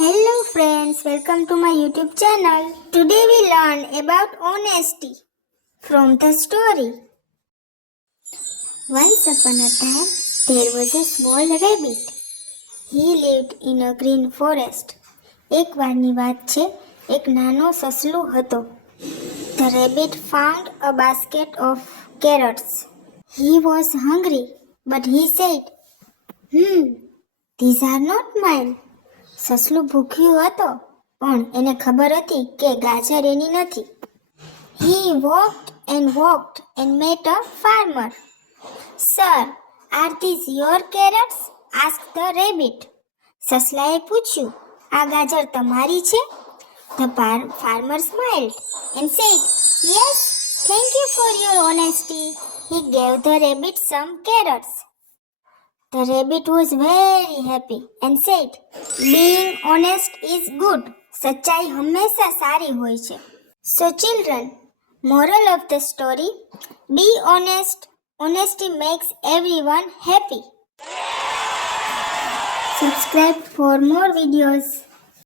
Hello friends, welcome to my YouTube channel. Today we learn about honesty from the story. Once upon a time, there was a small rabbit. He lived in a green forest. એક વારની વાત છે, એક નાનો સસલું હતો. The rabbit found a basket of carrots. He was hungry, but he said, these are not mine. સસલું ભૂખ્યું હતો, પણ એને ખબર હતી કે ગાજર એની નથી. He walked and met a farmer. Sir, are these your carrots? asked the rabbit. સસલાએ પૂછ્યું, આ ગાજર તમારી છે? The farmer smiled and said, yes, thank you for your honesty. He gave the rabbit some carrots. The rabbit was very happy and said, being honest is good. સચ્ચાઈ હંમેશા સારી હોય છે. So children, moral of the story, be honest. Honesty makes everyone happy. Subscribe for more videos.